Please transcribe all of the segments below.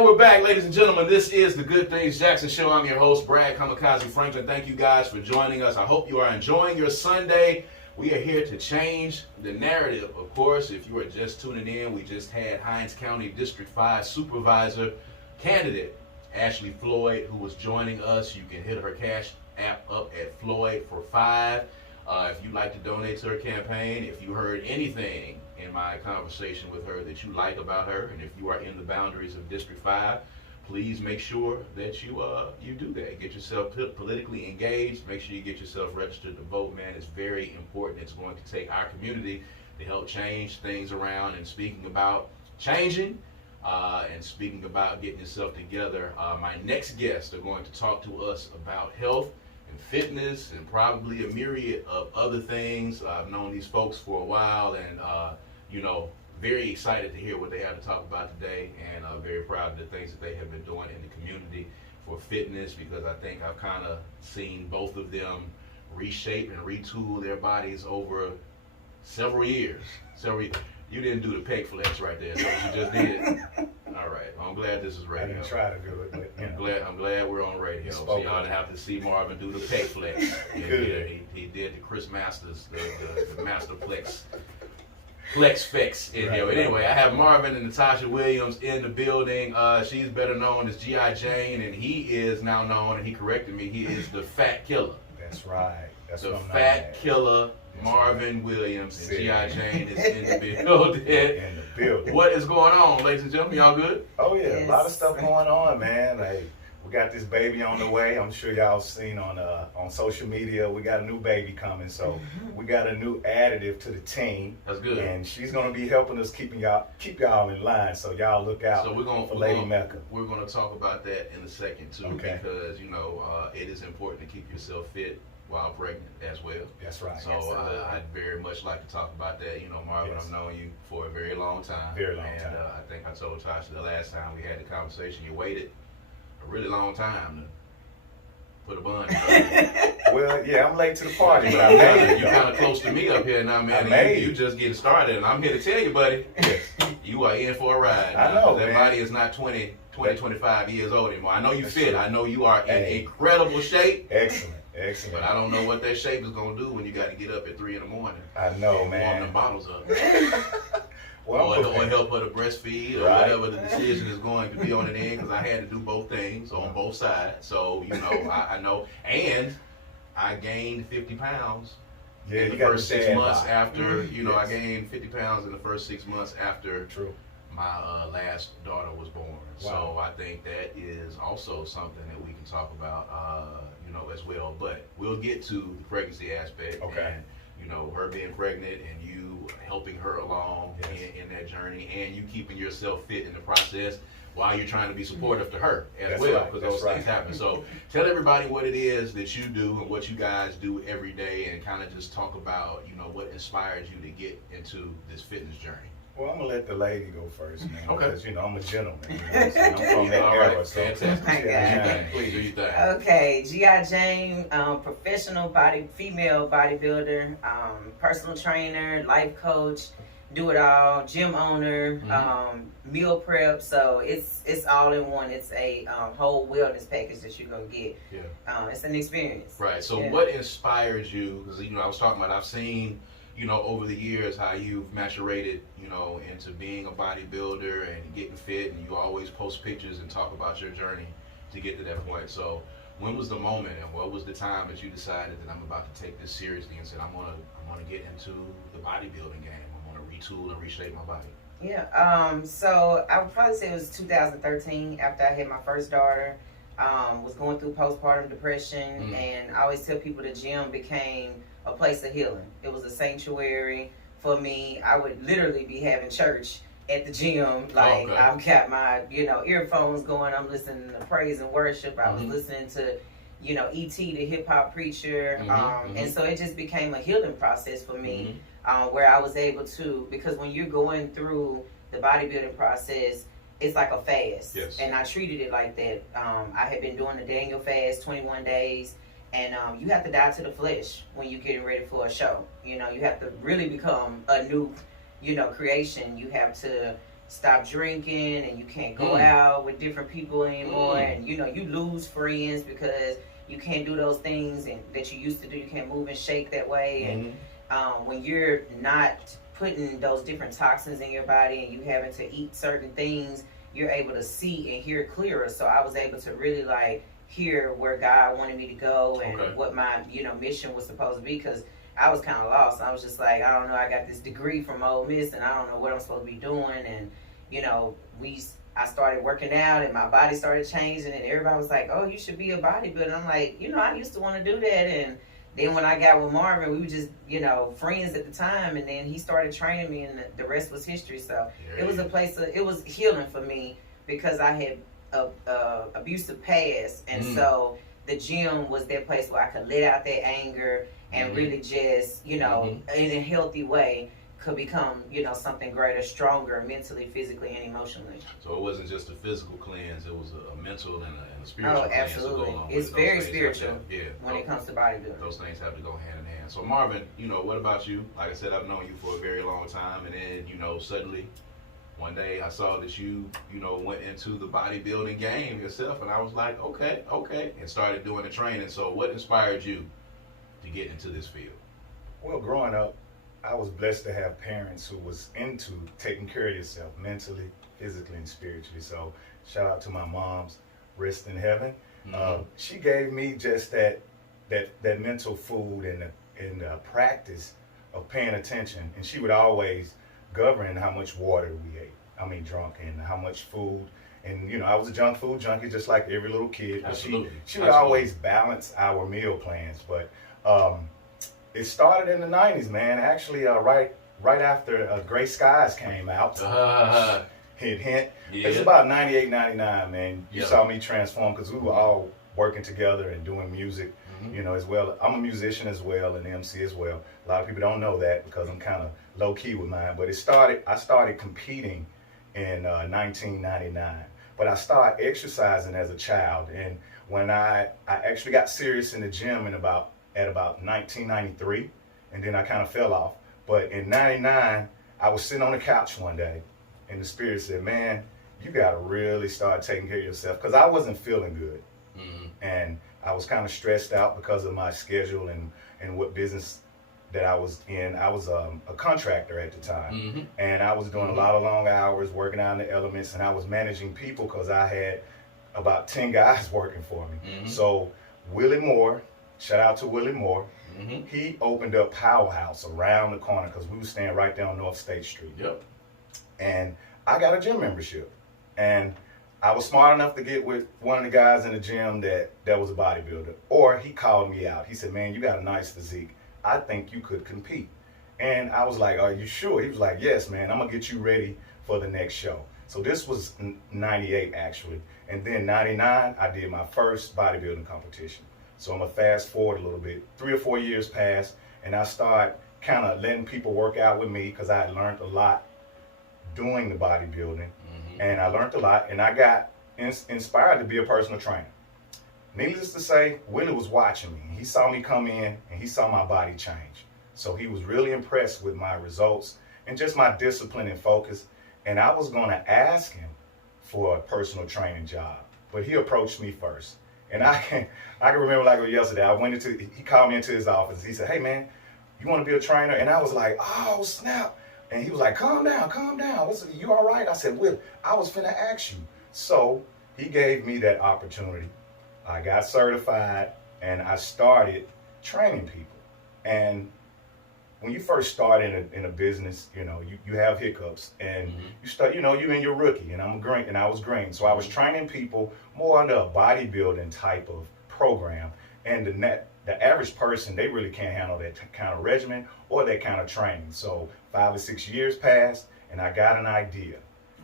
And we're back, ladies and gentlemen. This is the Good Things Jackson Show. I'm your host, Brad Kamikaze Franklin. Thank you guys for joining us. I hope you are enjoying your Sunday. We are here to change the narrative. Of course, if you are just tuning in, we just had Hinds County District 5 Supervisor candidate Ashley Floyd, who was joining us. You can hit her cash app up at Floyd for 5. If you'd like to donate to her campaign, if you heard anything in my conversation with her that you like about her, and if you are in the boundaries of District 5, please make sure that you do that. Get yourself politically engaged. Make sure you get yourself registered to vote, man. It's very important. It's going to take our community to help change things around. And speaking about changing and speaking about getting yourself together, my next guests are going to talk to us about health and fitness and probably a myriad of other things. I've known these folks for a while, and very excited to hear what they have to talk about today, and very proud of the things that they have been doing in the community for fitness, because I think I've kind of seen both of them reshape and retool their bodies over several years. You didn't do the pec flex right there. That's what you just did. All right. Well, I'm glad this is radio. I didn't try to do it, but I'm glad we're on radio. So y'all didn't have to see Marvin do the pec flex. He did the Chris Masters, the Master Flex Flex in here. But anyway, I have Marvin and Natascha Williams in the building. She's better known as G.I. Jane, and he is now known, and he corrected me, he is the Fat Killer. That's right. That's the what I'm Fat Killer. Marvin Williams and G.I. Jane is in the building. What is going on, ladies and gentlemen? Y'all good? Oh yeah, yes. A lot of stuff going on, man. Like, we got this baby on the way. I'm sure y'all seen on social media. We got a new baby coming, so we got a new additive to the team. That's good. And she's gonna be helping us keep y'all in line. So y'all look out. So for Lady Mecca. We're gonna talk about that in a second too, because it is important to keep yourself fit while pregnant as well. That's right. So I'd very much like to talk about that. Marvin, I've known you for a very long time. Very long time. And I think I told Tasha the last time we had the conversation, you waited a really long time to put a bun in. Well, yeah, I'm late to the party, but I made it. You're kind of close to me up here now, man. And you just getting started, and I'm here to tell you, buddy, you are in for a ride. I know, that body is not 25 years old anymore. I know you fit. I know you are in incredible shape. Excellent. But I don't know what that shape is going to do when you got to get up at 3 in the morning. I know, man. Warm the bottles up. Or help her to breastfeed, or whatever the decision is going to be on the end, because I had to do both things on both sides. So, I know. And I gained 50 pounds in the first 6 months after, I gained 50 pounds in the first 6 months after my last daughter was born. Wow. So I think that is also something that we can talk about, as well. But we'll get to the pregnancy aspect. Okay. And, her being pregnant and you helping her along in that journey, and you keeping yourself fit in the process while you're trying to be supportive to her as well, because those things happen. So tell everybody what it is that you do and what you guys do every day, and kind of just talk about, what inspired you to get into this fitness journey. Well, I'm gonna let the lady go first, man. Okay. Because I'm a gentleman. So I'm from that era. So fantastic. Please do your thing. Okay, G.I. Jane, professional female bodybuilder, personal trainer, life coach, do it all, gym owner, meal prep. So it's all in one. It's a whole wellness package that you're gonna get. Yeah. It's an experience. Right. So what inspired you? Because I was talking about, I've seen, over the years how you've maturated, into being a bodybuilder and getting fit, and you always post pictures and talk about your journey to get to that point. So when was the moment, and what was the time that you decided that I'm about to take this seriously and said, I'm gonna get into the bodybuilding game. I'm gonna retool and reshape my body? Yeah. So I would probably say it was 2013 after I had my first daughter. Was going through postpartum depression, and I always tell people the gym became a place of healing. It was a sanctuary for me. I would literally be having church at the gym. Like, I've got my, earphones going. I'm listening to praise and worship. I was listening to, E.T., the hip hop preacher. And so it just became a healing process for me, where I was able to, because when you're going through the bodybuilding process, it's like a fast. Yes. And I treated it like that. I had been doing the Daniel fast, 21 days. And you have to die to the flesh when you're getting ready for a show. You have to really become a new, creation. You have to stop drinking and you can't go out with different people anymore, and you lose friends because you can't do those things and that you used to do. You can't move and shake that way, and when you're not putting those different toxins in your body and you having to eat certain things, you're able to see and hear clearer. So I was able to really like hear where God wanted me to go and what my mission was supposed to be, because I was kind of lost. I was just like, I don't know, I got this degree from Ole Miss and I don't know what I'm supposed to be doing. And I started working out and my body started changing, and everybody was like, oh, you should be a bodybuilder. I'm like, I used to want to do that. And then when I got with Marvin, we were just, friends at the time, and then he started training me, and the rest was history. So it was a place it was healing for me, because I had a abusive past, and so the gym was that place where I could let out that anger and really just, in a healthy way, could become, something greater, stronger, mentally, physically, and emotionally. So it wasn't just a physical cleanse; it was a mental and a spiritual cleanse. Absolutely. To go along it's with very spiritual when it comes to bodybuilding. Those things have to go hand in hand. So Marvin, what about you? Like I said, I've known you for a very long time, and then suddenly one day I saw that you went into the bodybuilding game yourself, and I was like, okay, and started doing the training. So what inspired you to get into this field? Well, growing up, I was blessed to have parents who was into taking care of yourself mentally, physically, and spiritually. So shout out to my mom's, rest in heaven. She gave me just that mental food and the practice of paying attention, and she would always govern how much water we ate. Drunk, and how much food. And I was a junk food junkie, just like every little kid. But she would always balance our meal plans. But it started in the 90s, man. Actually, right after Gray Skies came out. Hint. Yeah. It's about 98, 99, man. You saw me transform, because we were all working together and doing music, as well. I'm a musician as well, and MC as well. A lot of people don't know that, because I'm kind of low key with mine. But I started competing in 1999. But I started exercising as a child, and when I actually got serious in the gym at about 1993, and then I kind of fell off. But in 99, I was sitting on the couch one day, and the Spirit said, man, you got to really start taking care of yourself, because I wasn't feeling good. And I was kind of stressed out because of my schedule and what business that I was in. I was a contractor at the time, and I was doing a lot of long hours, working out in the elements, and I was managing people, because I had about 10 guys working for me. So Willie Moore, shout out to Willie Moore, he opened up Powerhouse around the corner, because we were staying right there on North State Street. And I got a gym membership, and I was smart enough to get with one of the guys in the gym that was a bodybuilder. Or he called me out. He said, man, you got a nice physique. I think you could compete. And I was like, are you sure? He was like, yes, man, I'm going to get you ready for the next show. So this was 98, actually. And then 99, I did my first bodybuilding competition. So I'm going to fast forward a little bit. 3 or 4 years passed, and I started kind of letting people work out with me, because I had learned a lot doing the bodybuilding. And I learned a lot, and I got inspired to be a personal trainer. Needless to say, Willie was watching me. He saw me come in, and he saw my body change. So he was really impressed with my results and just my discipline and focus. And I was going to ask him for a personal training job, but he approached me first. And I can remember like yesterday. He called me into his office. He said, hey man, you want to be a trainer? And I was like, oh snap. And he was like, calm down. You all right? I said, Will, I was finna ask you. So he gave me that opportunity. I got certified, and I started training people. And when you first start in a business, you have hiccups, and you start, you're in your rookie, and I was green. So I was training people more under a bodybuilding type of program. And the average person, they really can't handle that kind of regimen or that kind of training. So 5 or 6 years passed, and I got an idea.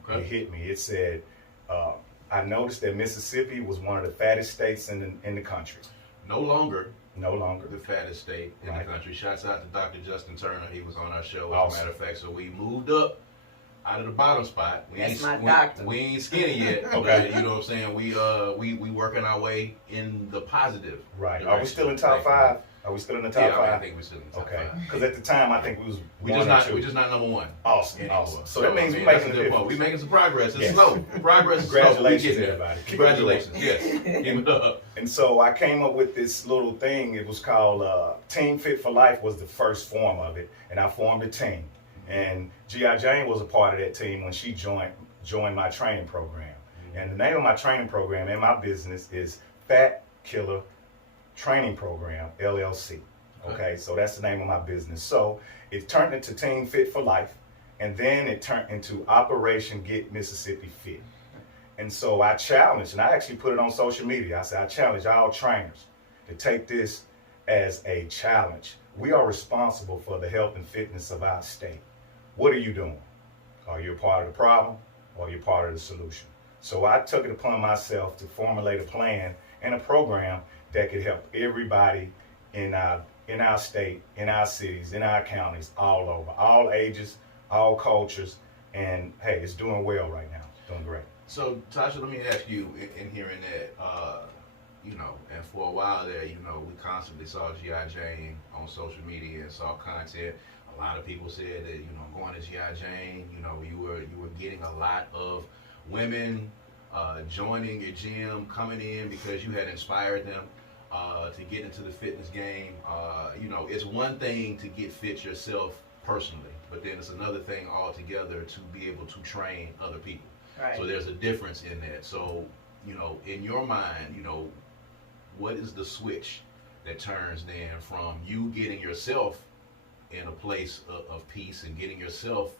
It hit me. It said, I noticed that Mississippi was one of the fattest states in the country. No longer the fattest state in the country. Shouts out to Dr. Justin Turner. He was on our show, as a matter of fact. So we moved up out of the bottom spot. We ain't skinny yet. Okay, you know what I'm saying? We working our way in the positive. Right. Are we still in top 5 Are we still in the top Yeah, five? I think we're still in the top Okay. five. Because at the time, I think we was We one just or two. we're just not number one. Awesome, anymore. awesome. So that means I we're mean, making that's a good point. difference. We're making some progress. It's Yes. slow. Progress is slow. We Congratulations, getting there. everybody. Keep it Congratulations. Yes. Give it up. And so I came up with this little thing. It was called Team Fit for Life was the first form of it. And I formed a team. And G.I. Jane was a part of that team when she joined my training program. And the name of my training program and my business is Fat Killer Training Program, LLC. Okay, so that's the name of my business. So it turned into Team Fit for Life, and then it turned into Operation Get Mississippi Fit. And so I challenged, and I actually put it on social media. I said, I challenge all trainers to take this as a challenge. We are responsible for the health and fitness of our state. What are you doing? Are you a part of the problem, or are you part of the solution? So I took it upon myself to formulate a plan and a program that could help everybody in our state, in our cities, in our counties, all over, all ages, all cultures, and hey, it's doing well right now. It's doing great. So, Tasha, let me ask you, in hearing that, and for a while there, we constantly saw G.I. Jane on social media and saw content. A lot of people said that, going to G.I. Jane, you were getting a lot of women joining your gym, coming in because you had inspired them to get into the fitness game. It's one thing to get fit yourself personally, but then it's another thing altogether to be able to train other people. Right. So there's a difference in that. So, in your mind, what is the that turns then from you getting yourself in a place of peace and getting yourself,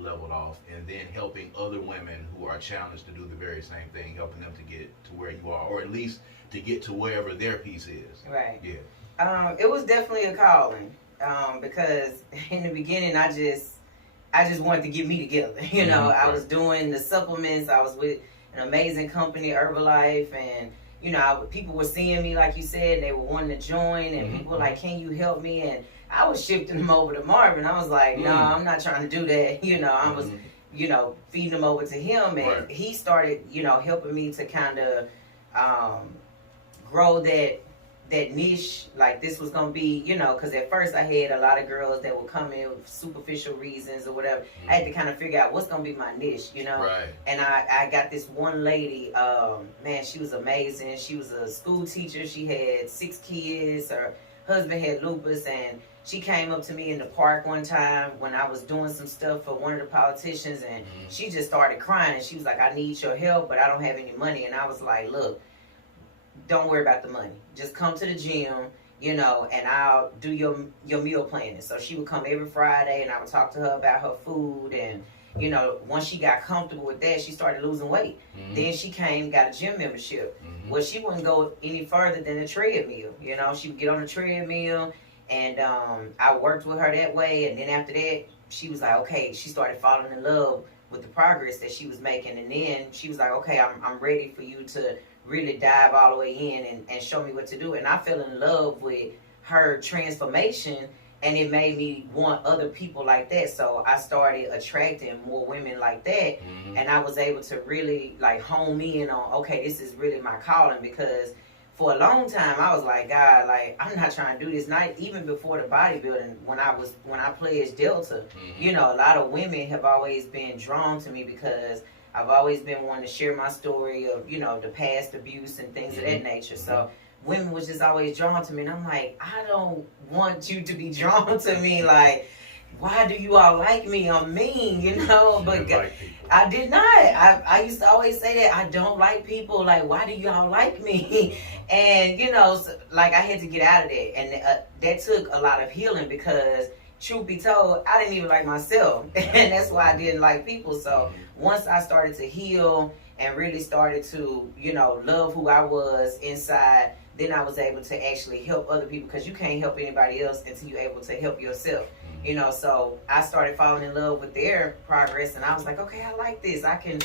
leveled off, and then helping other women who are challenged to do the very same thing, helping them to get to where you are, or at least to get to wherever their peace is. Right. Yeah. It was definitely a calling because in the beginning I just wanted to get me together. I was doing the supplements. I was with an amazing company, Herbalife, and people were seeing me, like you said, they were wanting to join, and people were like, "Can you help me?" And I was shifting them over to Marvin. I was like, "No, I'm not trying to do that." I was, feeding them over to him, and he started, helping me to kind of grow that niche. Like this was gonna be, because at first I had a lot of girls that would come in with superficial reasons or whatever. I had to kind of figure out what's gonna be my niche, Right. And I got this one lady, man, she was amazing. She was a school teacher. She had 6 kids. Her husband had lupus, and she came up to me in the park one time when I was doing some stuff for one of the politicians, and she just started crying, and she was like, "I need your help, but I don't have any money." And I was like, "Look, don't worry about the money. Just come to the gym, and I'll do your meal planning." So she would come every Friday, and I would talk to her about her food. And, once she got comfortable with that, she started losing weight. Then she got a gym membership. Well, she wouldn't go any further than the treadmill. She would get on the treadmill, and I worked with her that way. And then after that, she was like, okay, she started falling in love with the progress that she was making. And then she was like, okay, I'm ready for you to really dive all the way in and show me what to do. And I fell in love with her transformation, and it made me want other people like that. So I started attracting more women like that, and I was able to really hone in on, okay, this is really my calling, because for a long time I was like, God, I'm not trying to do this. Not even before the bodybuilding, when I pledged Delta, a lot of women have always been drawn to me because I've always been wanting to share my story of, the past abuse and things of that nature. So women was just always drawn to me. And I'm like, I don't want you to be drawn to me. Like, why do you all like me? I'm mean, But I did not. I used to always say that. I don't like people. Like, why do y'all like me? And, I had to get out of that. And that took a lot of healing because, truth be told, I didn't even like myself. And that's why I didn't like people. So once I started to heal and really started to, love who I was inside, then I was able to actually help other people, because you can't help anybody else until you're able to help yourself. So I started falling in love with their progress, and I was like, okay, I like this. I can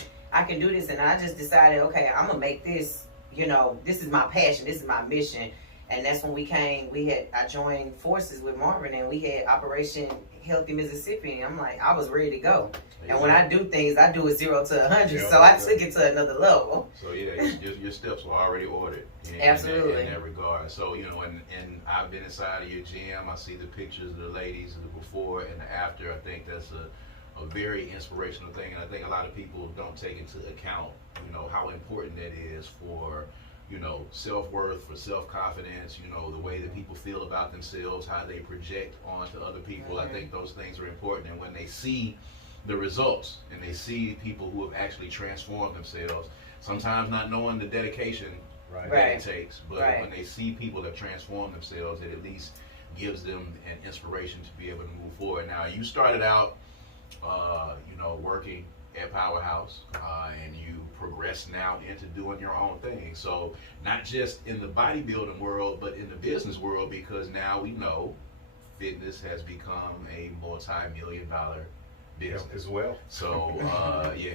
do this. And I just decided, okay, I'm going to make this, this is my passion. This is my mission. And that's when I joined forces with Marvin, and we had Operation Healthy Mississippi. And I'm like, I was ready to go. And when I do things, I do it 0 to 100. So I took it to another level. So yeah, your steps were already ordered. Absolutely. In that regard. So, and I've been inside of your gym. I see the pictures of the ladies, the before and the after. I think that's a very inspirational thing. And I think a lot of people don't take into account, how important that is for, self-worth, for self-confidence, the way that people feel about themselves, how they project onto other people. I think those things are important. And when they see the results and they see people who have actually transformed themselves, sometimes not knowing the dedication that it takes, but when they see people that transform themselves, it at least gives them an inspiration to be able to move forward. Now, you started out, working at Powerhouse, and you progressed now into doing your own thing. So not just in the bodybuilding world, but in the business world, because now we know fitness has become a multi-million-dollar business as well. So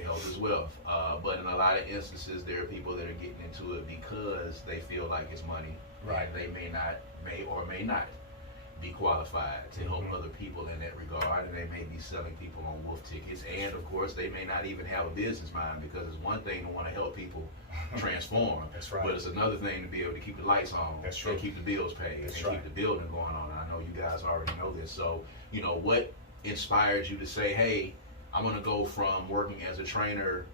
health as well. But in a lot of instances, there are people that are getting into it because they feel like it's money. Right. And they may or may not be qualified to help other people in that regard, and they may be selling people on wolf tickets, and of course they may not even have a business mind, because it's one thing to want to help people transform. That's right. But it's another thing to be able to keep the lights on. That's true. And keep the bills paid. That's and right. Keep the building going on. And I know you guys already know this. So, what inspired you to say, hey, I'm going to go from working as a trainer,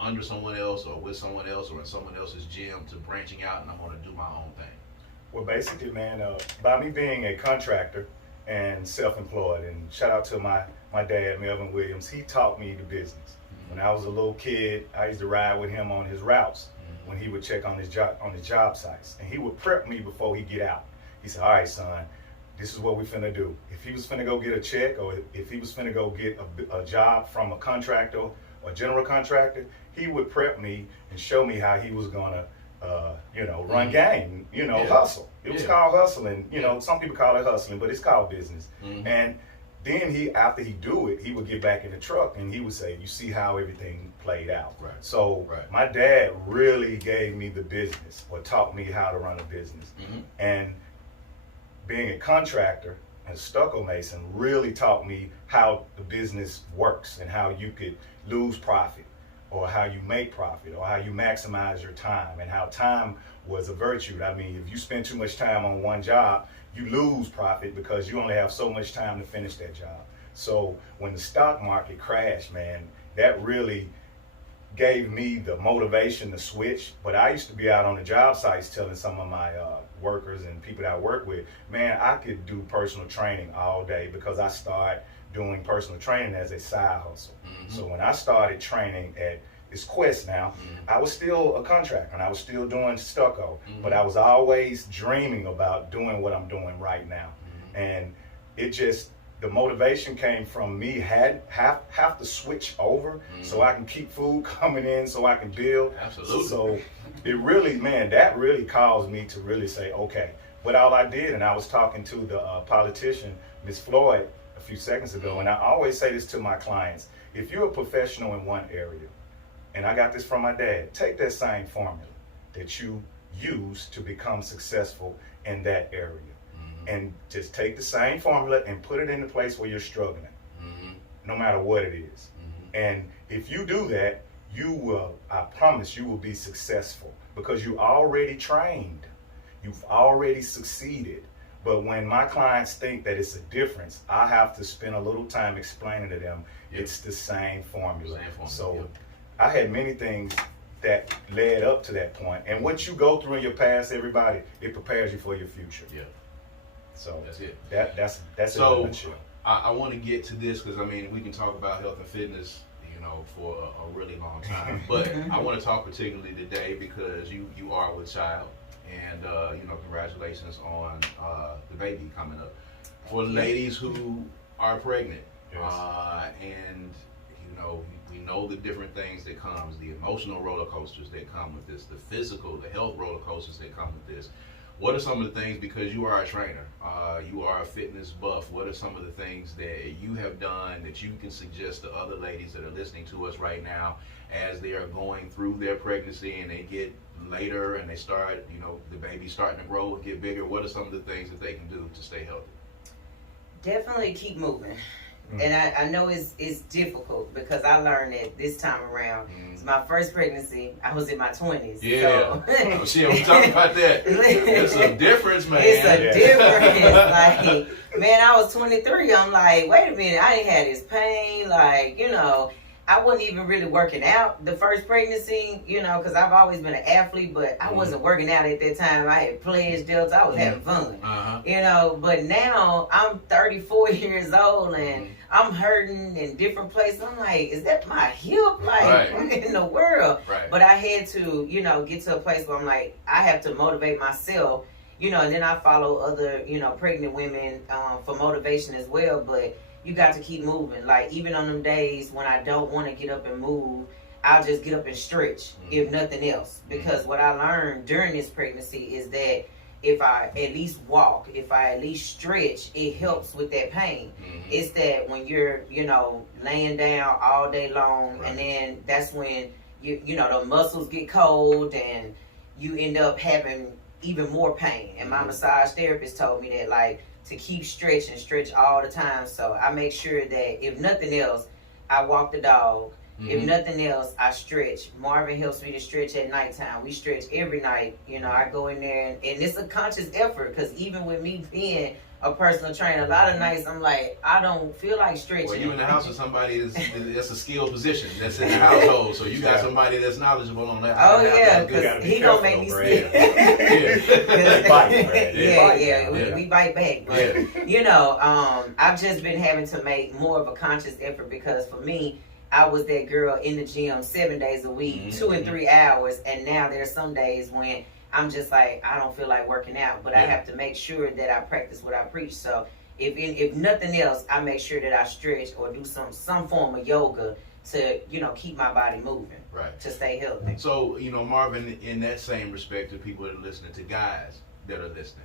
under someone else or with someone else or in someone else's gym, to branching out and I'm going to do my own thing? Well, basically, man, by me being a contractor and self-employed, and shout out to my dad, Marvin Williams, he taught me the business. When I was a little kid, I used to ride with him on his routes when he would check on his job sites, and he would prep me before he get out. He said, all right, son, this is what we finna do. If he was finna go get a check, or if he was finna go get a job from a contractor or general contractor, he would prep me and show me how he was gonna run game, hustle. It was called hustling. Some people call it hustling, but it's called business. And then after he do it, he would get back in the truck and he would say, you see how everything played out. Right. So my dad really gave me the business, or taught me how to run a business. And being a contractor and stucco mason really taught me how the business works and how you could lose profit, or how you make profit, or how you maximize your time, and how time was a virtue. I mean, if you spend too much time on one job, you lose profit because you only have so much time to finish that job. So when the stock market crashed, man, that really gave me the motivation to switch. But I used to be out on the job sites telling some of my workers and people that I work with, man, I could do personal training all day, because I started doing personal training as a side hustle. So when I started training at this Quest now, I was still a contractor and I was still doing stucco, but I was always dreaming about doing what I'm doing right now. And it just, the motivation came from me have to switch over so I can keep food coming in, so I can build. Absolutely. So it really, man, that really caused me to really say, okay. But all I did, and I was talking to the politician, Ms. Floyd, a few seconds ago, and I always say this to my clients: if you're a professional in one area, and I got this from my dad, take that same formula that you use to become successful in that area, and just take the same formula and put it in the place where you're struggling, no matter what it is. And if you do that, you will, I promise, you will be successful, because you already trained, you've already succeeded. But when my clients think that it's a difference, I have to spend a little time explaining to them it's the same formula. So I had many things that led up to that point. And what you go through in your past, everybody, it prepares you for your future. Yeah. So that's it. That's so it in a nutshell. I want to get to this, because I mean, we can talk about health and fitness, for a really long time. But I want to talk particularly today because you are with child, and congratulations on the baby coming up. For ladies who are pregnant, and we know the different things that comes, the emotional roller coasters that come with this, the physical, the health roller coasters that come with this. What are some of the things, because you are a trainer, you are a fitness buff, what are some of the things that you have done that you can suggest to other ladies that are listening to us right now as they are going through their pregnancy and they get later and they start, the baby's starting to grow and get bigger? What are some of the things that they can do to stay healthy? Definitely keep moving. And I know it's difficult because I learned it this time around. It's my first pregnancy. I was in my 20s. Yeah. So. See, I'm talking about that. It's a difference, man. It's a difference. Like, man, I was 23. I'm like, wait a minute. I didn't have this pain. Like, I wasn't even really working out the first pregnancy, because I've always been an athlete, but I wasn't working out at that time. I had pledge delts. I was having fun, but now I'm 34 years old and I'm hurting in different places. I'm like, is that my hip? Like, what in the world? Right. But I had to, get to a place where I'm like, I have to motivate myself, and then I follow other, pregnant women for motivation as well. But you got to keep moving. Like, even on them days when I don't want to get up and move, I'll just get up and stretch, if nothing else. Because what I learned during this pregnancy is that if I at least walk, if I at least stretch, it helps with that pain. It's that when you're, laying down all day long, and then that's when, the muscles get cold and you end up having even more pain. And my massage therapist told me that, like, to keep stretch all the time. So I make sure that if nothing else, I walk the dog. If nothing else, I stretch. Marvin helps me to stretch at nighttime. We stretch every night. I go in there and it's a conscious effort, because even with me being a personal trainer, a lot of nights I'm like, I don't feel like stretching. Well, you in the house with somebody that's a skilled position that's in the household, so you got somebody that's knowledgeable on that. Oh yeah, because he don't make me sick. We bite back. But I've just been having to make more of a conscious effort, because for me, I was that girl in the gym 7 days a week, 2 and 3 hours, and now there's some days when I'm just like, I don't feel like working out, but I have to make sure that I practice what I preach. So if nothing else, I make sure that I stretch or do some form of yoga to, keep my body moving, to stay healthy. So, Marvin, in that same respect to people that are listening, to guys that are listening,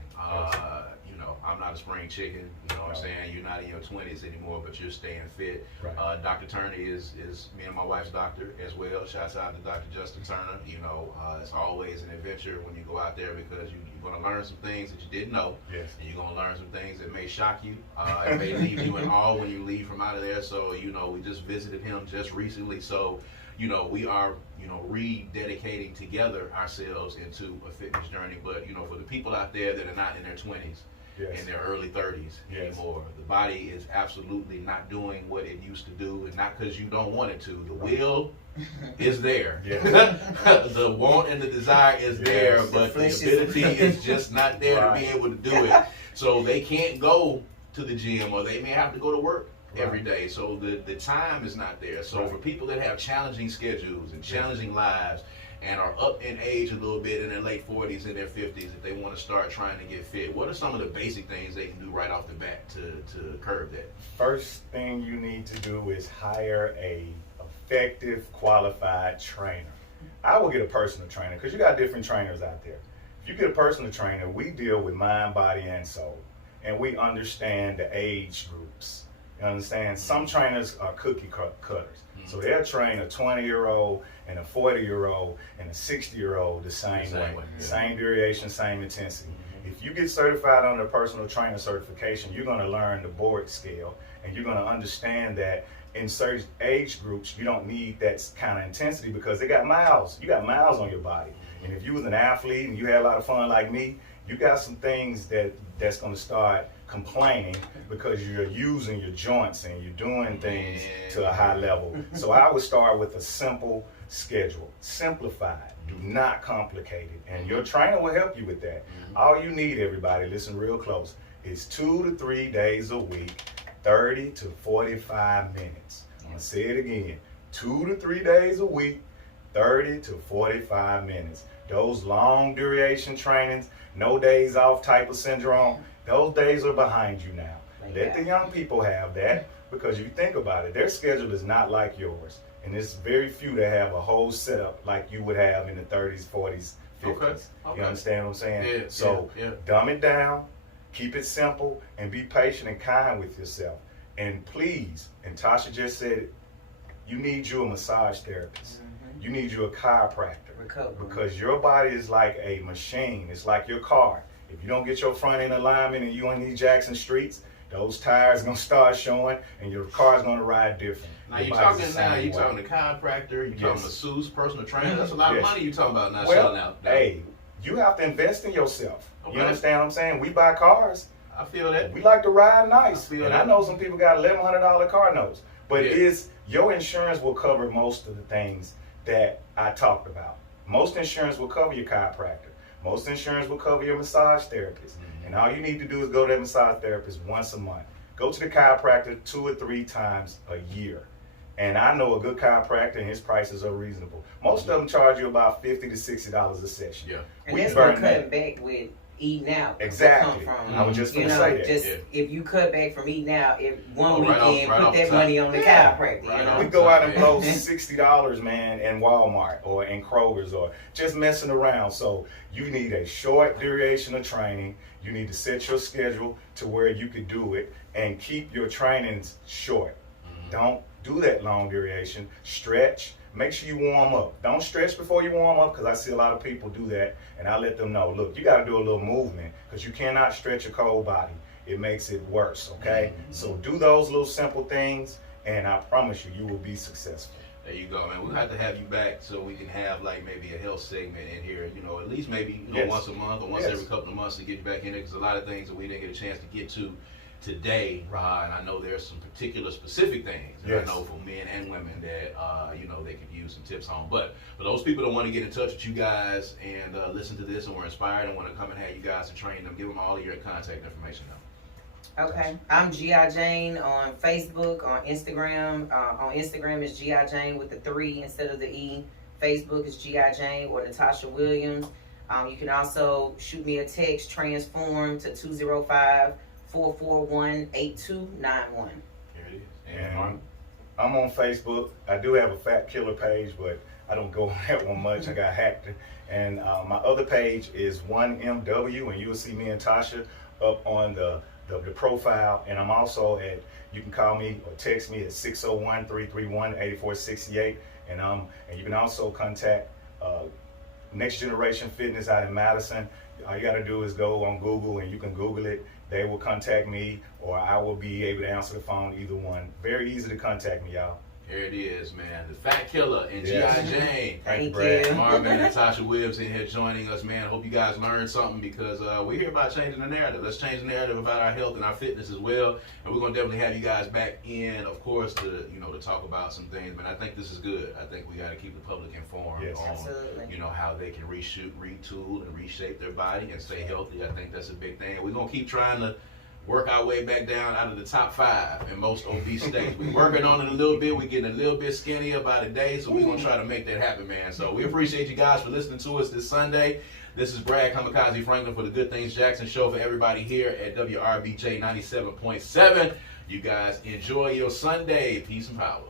I'm not a spring chicken, what I'm saying? You're not in your 20s anymore, but you're staying fit. Right. Dr. Turner is me and my wife's doctor as well. Shouts out to Dr. Justin Turner. It's always an adventure when you go out there, because you're going to learn some things that you didn't know. Yes. And you're going to learn some things that may shock you. It may leave you in awe when you leave from out of there. So, we just visited him just recently. So, we are, rededicating together ourselves into a fitness journey. But, for the people out there that are not in their 20s, in their early 30s anymore, the body is absolutely not doing what it used to do, and not because you don't want it to. The will is there. The want and the desire is there, but the ability is just not there to be able to do it. So they can't go to the gym, or they may have to go to work every day. So the time is not there. So for people that have challenging schedules and challenging lives, and are up in age a little bit, in their late 40s and their 50s, if they want to start trying to get fit, what are some of the basic things they can do right off the bat to curb that? First thing you need to do is hire a effective, qualified trainer. I will get a personal trainer, because you got different trainers out there. If you get a personal trainer, we deal with mind, body, and soul, and we understand the age groups. You understand? Some trainers are cookie cutters. So they'll train a 20-year-old and a 40-year-old and a 60-year-old the same way. Same variation, same intensity. If you get certified under personal trainer certification, you're going to learn the board scale, and you're going to understand that in certain age groups, you don't need that kind of intensity, because they got miles. You got miles on your body. And if you was an athlete and you had a lot of fun like me, you got some things that's going to start complaining, because you're using your joints and you're doing things to a high level. So I would start with a simple schedule. Simplified. Do not complicate it. And your trainer will help you with that. All you need, everybody, listen real close, is 2 to 3 days a week, 30 to 45 minutes. I'm going to say it again. 2 to 3 days a week, 30 to 45 minutes. Those long duration trainings, no days off type of syndrome, those days are behind you now. Let the young people have that, because you think about it, their schedule is not like yours. And there's very few that have a whole setup like you would have in the 30s, 40s, 50s. Okay. You understand what I'm saying? Yeah, So yeah. dumb it down, keep it simple, and be patient and kind with yourself. And please, and Tasha just said it, you need you a massage therapist. You need you a chiropractor. Recovery. Because your body is like a machine. It's like your car. If you don't get your front end alignment and you on these Jackson streets, those tires gonna start showing and your car's gonna ride different. Now Your you body's talking the now, same you way. talking to chiropractor, you talking masseuse, personal trainer. That's a lot of Yes. money you talking about now, Well, shelling out. hey, you have to invest in yourself. Okay. You understand what I'm saying? We buy cars. I feel that. We like to ride nice. I feel And that. I know some people got $1,100 car notes. But Yeah. your insurance will cover most of the things that I talked about. Most insurance will cover your chiropractor. Most insurance will cover your massage therapist. And all you need to do is go to that massage therapist once a month. Go to the chiropractor 2 or 3 times a year. And I know a good chiropractor and his prices are reasonable. Most of them charge you about $50 to $60 a session. Yeah. And We that's gonna burn cut that. back with eating out. Exactly. Come from. I was just You gonna know, say that. just Yeah. if you cut back from eating out, if one Oh, right off- weekend, right put off that top. money on the Yeah. chiropractor. Right You off know, We go out and Yeah. blow $60, man, in Walmart or in Kroger's or just messing around. So you need a short duration of training. You need to set your schedule to where you could do it and keep your trainings short. Don't do that long duration. Stretch. Make sure you warm up. Don't stretch before you warm up because I see a lot of people do that, and I let them know, look, you got to do a little movement because you cannot stretch a cold body. It makes it worse, okay? So do those little simple things, and I promise you, you will be successful. There you go, man. We'll have to have you back so we can have like maybe a health segment in here, you know, at least maybe Yes. once a month or once Yes. every couple of months to get you back in there because a lot of things that we didn't get a chance to get to today, and I know there's some particular specific things that Yes. I know for men and women that you know they could use some tips on. But for those people that want to get in touch with you guys and listen to this and were inspired and want to come and have you guys to train them, give them all of your contact information now. Okay, I'm G.I. Jane on Facebook, on Instagram. On Instagram is G.I. Jane with the 3 instead of the E. Facebook is G.I. Jane or Natascha Williams. You can also shoot me a text, transform to 205-441-8291. Here it is. And I'm on Facebook. I do have a Fat Killer page, but I don't go on that one much. I got hacked. And my other page is 1MW, and you'll see me and Tasha up on the profile. And I'm also at, you can call me or text me at 601-331-8468. And you can also contact Next Generation Fitness out in Madison. All you got to do is go on Google and you can Google it. They will contact me or I will be able to answer the phone, either one. Very easy to contact me, y'all. Here it is, man. The Fat Killer and Yes. G.I. Jane. Thank you, Thank Brad. you. Marvin and Natascha Williams in here joining us, man. Hope you guys learned something because we're here about changing the narrative. Let's change the narrative about our health and our fitness as well. And we're gonna definitely have you guys back in, of course, to talk about some things. But I think this is good. I think we got to keep the public informed Yes. on Absolutely. how they can retool and reshape their body and stay healthy. I think that's a big thing. We're gonna keep trying to work our way back down out of the top 5 in most obese states. We're working on it a little bit. We're getting a little bit skinnier by the day, so we're going to try to make that happen, man. So we appreciate you guys for listening to us this Sunday. This is Brad Kamikaze Franklin for the Good Things Jackson Show for everybody here at WRBJ 97.7. You guys enjoy your Sunday. Peace and power.